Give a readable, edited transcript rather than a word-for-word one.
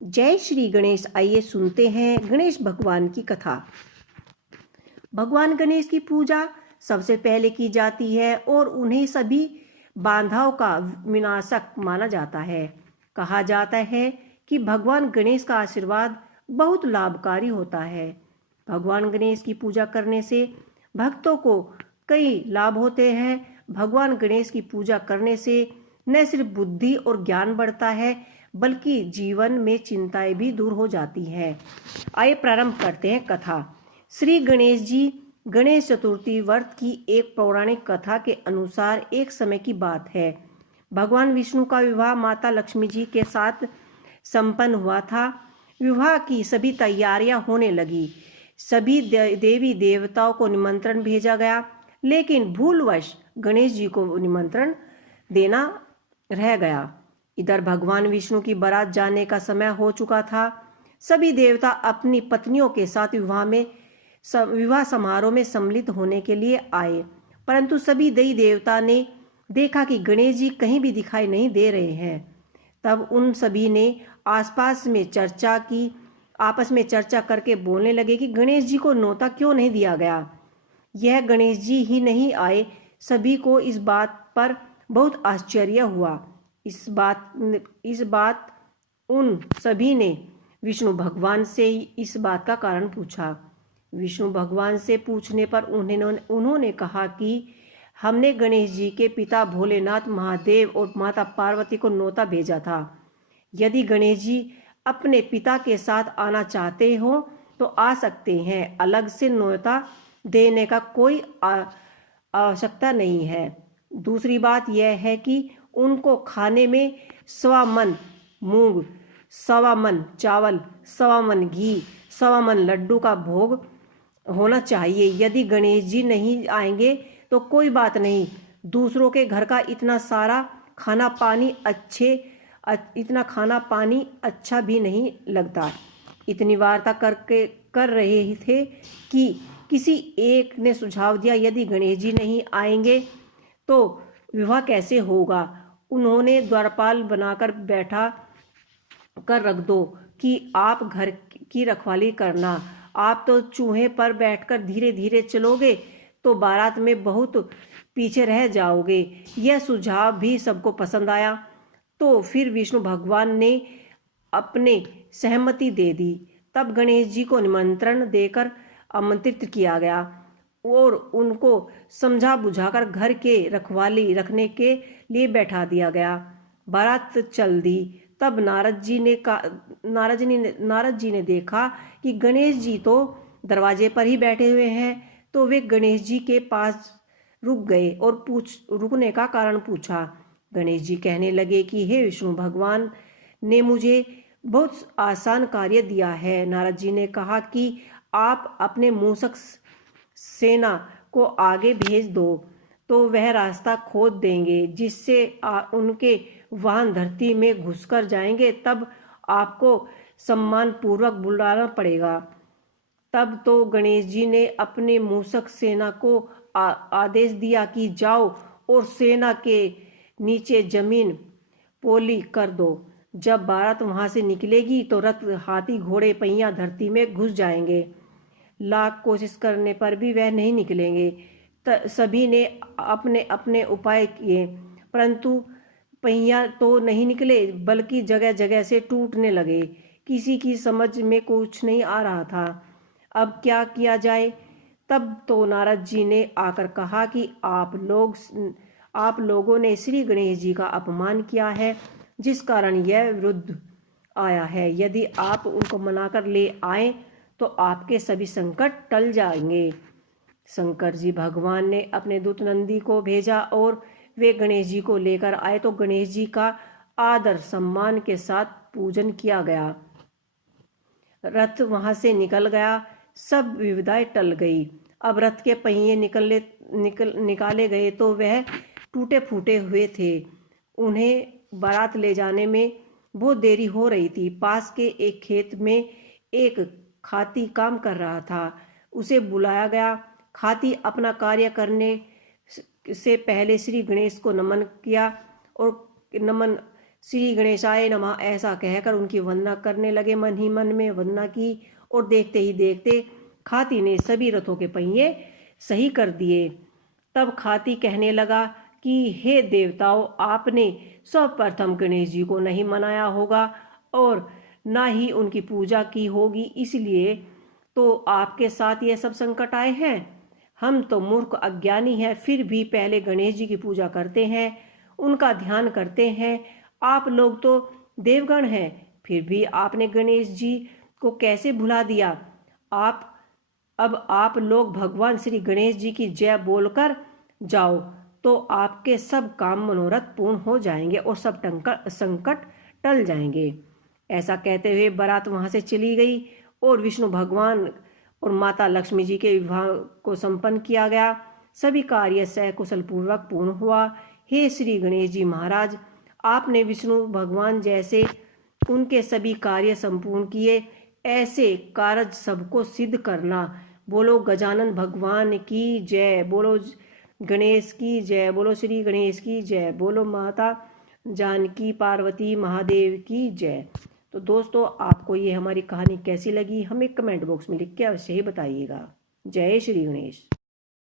जय श्री गणेश। आइए सुनते हैं गणेश भगवान की कथा। भगवान गणेश की पूजा सबसे पहले की जाती है और उन्हें सभी बाधाओं का विनाशक माना जाता है। कहा जाता है कि भगवान गणेश का आशीर्वाद बहुत लाभकारी होता है। भगवान गणेश की पूजा करने से भक्तों को कई लाभ होते हैं। भगवान गणेश की पूजा करने से न सिर्फ बुद्धि और ज्ञान बढ़ता है बल्कि जीवन में चिंताएं भी दूर हो जाती हैं। आइए प्रारंभ करते हैं कथा। श्री गणेश जी गणेश चतुर्थी व्रत की एक पौराणिक कथा के अनुसार एक समय की बात है। भगवान विष्णु का विवाह माता लक्ष्मी जी के साथ संपन्न हुआ था। विवाह की सभी तैयारियां होने लगी। सभी देवी देवताओं को निमंत्रण भेजा गया, लेकिन भूलवश गणेश जी को निमंत्रण देना रह गया। इधर भगवान विष्णु की बारात जाने का समय हो चुका था। सभी देवता अपनी पत्नियों के साथ विवाह समारोह में सम्मिलित होने के लिए आए, परंतु सभी देवी देवता ने देखा कि गणेश जी कहीं भी दिखाई नहीं दे रहे हैं। तब उन सभी ने आपस में चर्चा करके बोलने लगे कि गणेश जी को न्योता क्यों नहीं दिया गया। यह गणेश जी ही नहीं आए। सभी को इस बात पर बहुत आश्चर्य हुआ। इस बात उन सभी ने विष्णु भगवान से इस बात का कारण पूछा। विष्णु भगवान से पूछने पर उन्होंने कहा कि हमने गणेश जी के पिता भोलेनाथ महादेव और माता पार्वती को न्योता भेजा था। यदि गणेश जी अपने पिता के साथ आना चाहते हो तो आ सकते हैं। अलग से न्योता देने का कोई आवश्यकता नहीं है। दूसरी बात यह है कि उनको खाने में 1.25 मन मूंग, 1.25 मन चावल, 1.25 मन घी, 1.25 मन लड्डू का भोग होना चाहिए। यदि गणेश जी नहीं आएंगे तो कोई बात नहीं, दूसरों के घर का इतना खाना पानी अच्छा भी नहीं लगता। इतनी वार्ता कर रहे थे कि किसी एक ने सुझाव दिया, यदि गणेश जी नहीं आएंगे तो विवाह कैसे होगा। उन्होंने द्वारपाल बनाकर बैठा कर रख दो कि आप घर की रखवाली करना। आप तो चूहे पर बैठकर धीरे धीरे चलोगे तो बारात में बहुत पीछे रह जाओगे। यह सुझाव भी सबको पसंद आया। तो फिर विष्णु भगवान ने अपने सहमति दे दी। तब गणेश जी को निमंत्रण देकर आमंत्रित किया गया और उनको समझा बुझाकर घर के रखवाली रखने के लिए बैठा दिया गया। बारात चल दी। तब नारद जी ने देखा कि गणेश जी तो दरवाजे पर ही बैठे हुए हैं, तो वे गणेश जी के पास रुक गए और रुकने का कारण पूछा। गणेश जी कहने लगे कि हे विष्णु भगवान ने मुझे बहुत आसान कार्य दिया है। नारद जी ने कहा कि आप अपने मूषक सेना को आगे भेज दो तो वह रास्ता खोद देंगे, जिससे उनके वाहन धरती में घुसकर जाएंगे। तब आपको सम्मान पूर्वक बुलाना पड़ेगा। तब तो गणेश जी ने अपने मूषक सेना को आदेश दिया कि जाओ और सेना के नीचे जमीन पोली कर दो। जब बारात वहां से निकलेगी तो रथ, हाथी, घोड़े, पहिया धरती में घुस जाएंगे। लाख कोशिश करने पर भी वह नहीं निकलेंगे। सभी ने अपने अपने उपाय किए, परंतु पहिया तो नहीं निकले बल्कि जगह जगह से टूटने लगे। किसी की समझ में कुछ नहीं आ रहा था, अब क्या किया जाए। तब तो नारद जी ने आकर कहा कि आप लोगों ने श्री गणेश जी का अपमान किया है, जिस कारण यह विरुद्ध आया है। यदि आप उनको मनाकर ले आए तो आपके सभी संकट टल जाएंगे। शंकर जी भगवान ने अपने दूत नंदी को भेजा और वे गणेश जी को लेकर आए तो गणेश जी का आदर सम्मान के साथ पूजन किया गया। रथ वहां से निकल गया। सब विविधाएं टल गई। अब रथ के पहिए निकाले गए तो वह टूटे फूटे हुए थे। उन्हें बारात ले जाने में बहुत देरी हो रही थी। पास के एक खेत में एक खाती काम कर रहा था। उसे बुलाया गया। खाती अपना कार्य करने से पहले श्री गणेश को नमन किया और नमन श्री गणेशाय नमः ऐसा कहकर उनकी वंदना करने लगे। मन ही मन में वंदना की और देखते ही देखते खाती ने सभी रथों के पहिए सही कर दिए। तब खाती कहने लगा कि हे देवताओं, आपने सर्वप्रथम गणेश जी को नहीं मनाया होगा और ना ही उनकी पूजा की होगी, इसलिए तो आपके साथ ये सब संकट आए हैं। हम तो मूर्ख अज्ञानी हैं, फिर भी पहले गणेश जी की पूजा करते हैं, उनका ध्यान करते हैं। आप लोग तो देवगण हैं, फिर भी आपने गणेश जी को कैसे भुला दिया। अब आप लोग भगवान श्री गणेश जी की जय बोलकर जाओ, तो आपके सब काम मनोरथ पूर्ण हो जाएंगे और सब संकट टल जाएंगे। ऐसा कहते हुए बारात वहां से चली गई और विष्णु भगवान और माता लक्ष्मी जी के विवाह को संपन्न किया गया। सभी कार्य सकुशल पूर्वक पूर्ण हुआ। हे श्री गणेश जी महाराज, आपने विष्णु भगवान जैसे उनके सभी कार्य संपूर्ण किए, ऐसे कार्य सबको सिद्ध करना। बोलो गजानन भगवान की जय, बोलो गणेश की जय, बोलो श्री गणेश की जय, बोलो माता जानकी पार्वती महादेव की जय। तो दोस्तों, आपको ये हमारी कहानी कैसी लगी हमें कमेंट बॉक्स में लिख के अवश्य ही बताइएगा। जय श्री गणेश।